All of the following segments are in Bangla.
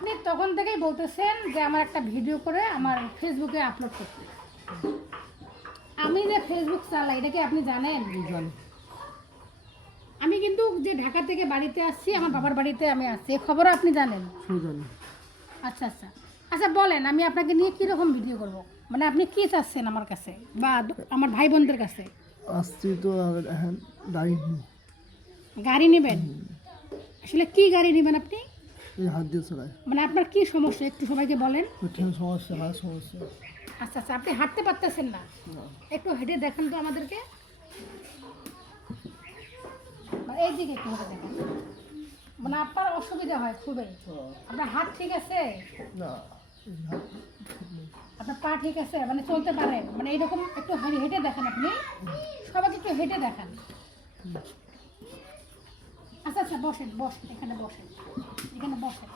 আপনি তখন থেকেই বলতেছেন যে আমার একটা ভিডিও করে আমার ফেসবুকে আপলোড করতে। আমি যে ফেসবুক চালাই এটা কি আপনি জানেন? জানি। আমি কিন্তু যে ঢাকা থেকে বাড়িতে আসছি, আমার বাবার বাড়িতে আমি আসছি, এই খবরও আপনি জানেন? জানি। আচ্ছা আচ্ছা আচ্ছা, বলেন আমি আপনাকে নিয়ে কীরকম ভিডিও করব? মানে আপনি কী চাচ্ছেন আমার কাছে বা আমার ভাই বোনদের কাছে? আসছি তো এখন গাড়ি গাড়ি নেবেন? আসলে কি গাড়ি নেবেন আপনি? এই হাত দিয়ে চড়াই। মানে আপনার কি সমস্যা একটু সবাইকে বলেন। কঠিন সমস্যা, হাত সমস্যা। আচ্ছা আচ্ছা, আপনি হাঁটতে পারতেছেন না? একটু হেঁটে দেখান তো আমাদেরকে। এই দিকে একটু হেঁটে দেখেন। মানে আপনার অসুবিধা হয় খুবই। আপনার হাত ঠিক আছে? না, আপনার পা ঠিক আছে? মানে চলতে পারেন? মানে এইরকম একটু হেঁটে দেখান আপনি, সবাইকে একটু হেঁটে দেখান। আচ্ছা আচ্ছা, বসেন বসেন, এখানে বসেন, এখানে বসেন।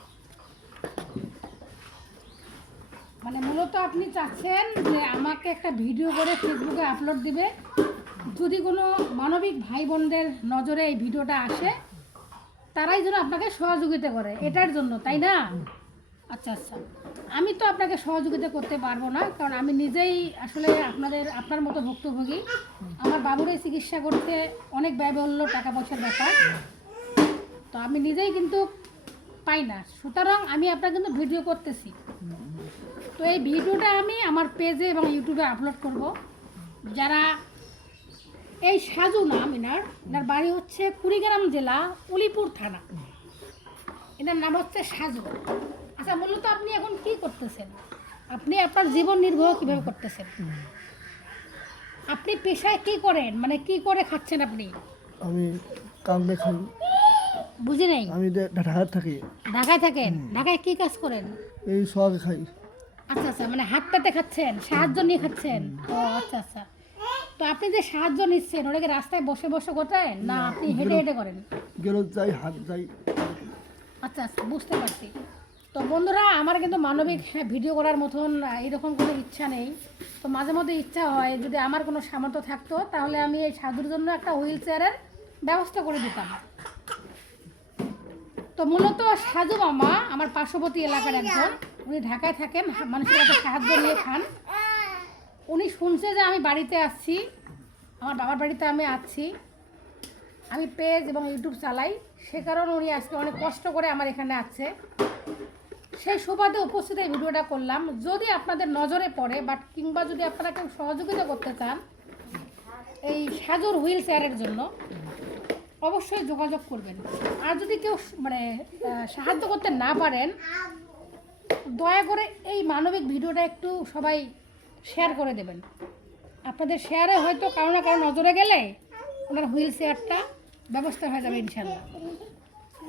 মানে মূলত আপনি চাচ্ছেন যে আমাকে একটা ভিডিও করে ফেসবুকে আপলোড দিবে, যদি কোনো মানবিক ভাই বোনদের নজরে এই ভিডিওটা আসে তারাই যেন আপনাকে সহযোগিতা করে, এটার জন্য, তাই না? আচ্ছা আচ্ছা, আমি তো আপনাকে সহযোগিতা করতে পারবো না, কারণ আমি নিজেই আসলে আপনার মতো ভুক্তভোগী। আমার বাবুরের চিকিৎসা করতে অনেক ব্যয়বহুল টাকা পয়সার ব্যাপার, তো আমি নিজেই কিন্তু পাই না, সুতরাং আমি আপনার কিন্তু ভিডিও করতেছি। তো এই ভিডিওটা আমি আমার পেজে এবং ইউটিউবে আপলোড করব। যারা এই সাজু নাম এনার বাড়ি হচ্ছে কুড়িগ্রাম জেলা উলিপুর থানা, এনার নাম হচ্ছে সাজু। আচ্ছা, মূলত আপনি এখন কি করতেছেন? আপনি আপনার জীবন নির্বাহ কিভাবে করতেছেন? আপনি পেশায় কি করেন, মানে কি করে খাচ্ছেন আপনি? আমি কামড়ে খাই। বুঝি নাই। আমি ঢাকায় থাকি। ঢাকায় থাকেন? ঢাকায় কি কাজ করেন? এই সব খাই। আচ্ছা আচ্ছা, মানে হাত পাতে খাচ্ছেন, সাহায্য নিয়ে খাচ্ছেন? ও আচ্ছা আচ্ছা, তো আপনি যে সাহায্য নিচ্ছেন ওটা কি রাস্তায় বসে বসে কোথায়, না আপনি হেঁটে হেঁটে করেন? গেলে যাই, হাত যাই। আচ্ছা আচ্ছা, বুঝতে পারছি। তো বন্ধুরা, আমার কিন্তু মানবিক ভিডিও করার মতন এরকম কোনো ইচ্ছা নেই। তো মাঝে মধ্যে ইচ্ছা হয় যদি আমার কোনো সামর্থ্য থাকতো তাহলে আমি এই সাধুর জন্য একটা হুইল চেয়ারের ব্যবস্থা করে দিতাম। তো মূলত সাজু মামা আমার পার্শ্ববর্তী এলাকার একজন, উনি ঢাকায় থাকেন, মানুষের কাছে সাহায্য নিয়ে খান। উনি শুনছে যে আমি বাড়িতে আসছি, আমার বাবার বাড়িতে আমি আছি, আমি পেজ এবং ইউটিউব চালাই, সে কারণে উনি আজকে অনেক কষ্ট করে আমার এখানে আসছে। সেই সুবাদে উপস্থিত এই ভিডিওটা করলাম। যদি আপনাদের নজরে পড়ে কিংবা যদি আপনারা কেউ সহযোগিতা করতে চান এই সাজুর হুইল চেয়ারের জন্য, অবশ্যই যোগাযোগ করবেন। আর যদি কেউ মানে সাহায্য করতে না পারেন, দয়া করে এই মানবিক ভিডিওটা একটু সবাই শেয়ার করে দেবেন। আপনাদের শেয়ারে হয়তো কারো না কারো নজরে গেলে ওনার হুইল চেয়ারটা ব্যবস্থা হয়ে যাবে ইনশাল্লাহ।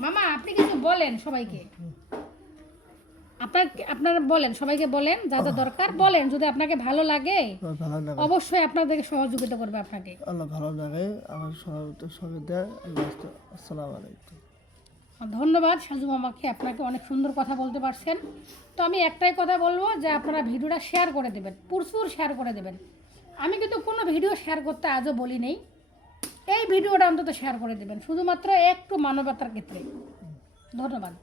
মামা, আপনি কিছু বলেন সবাইকে, আপনারা বলেন, সবাইকে বলেন যা যা দরকার বলেন। যদি আপনাকে ভালো লাগে ভালো লাগে, অবশ্যই আপনাদেরকে সহযোগিতা করবে আপনাকে। আল্লাহ ভালো লাগে, আমার সঙ্গে দেয়। আসসালামু আলাইকুম। ধন্যবাদ সাজু মামাকে, আপনাকে অনেক সুন্দর কথা বলতে পারছেন। তো আমি একটাই কথা বলবো যে আপনারা ভিডিওটা শেয়ার করে দেবেন, প্রচুর শেয়ার করে দেবেন। আমি কিন্তু কোনো ভিডিও শেয়ার করতে আজও বলি নেই, এই ভিডিওটা অন্তত শেয়ার করে দেবেন, শুধুমাত্র একটু মানবতার ক্ষেত্রে। ধন্যবাদ।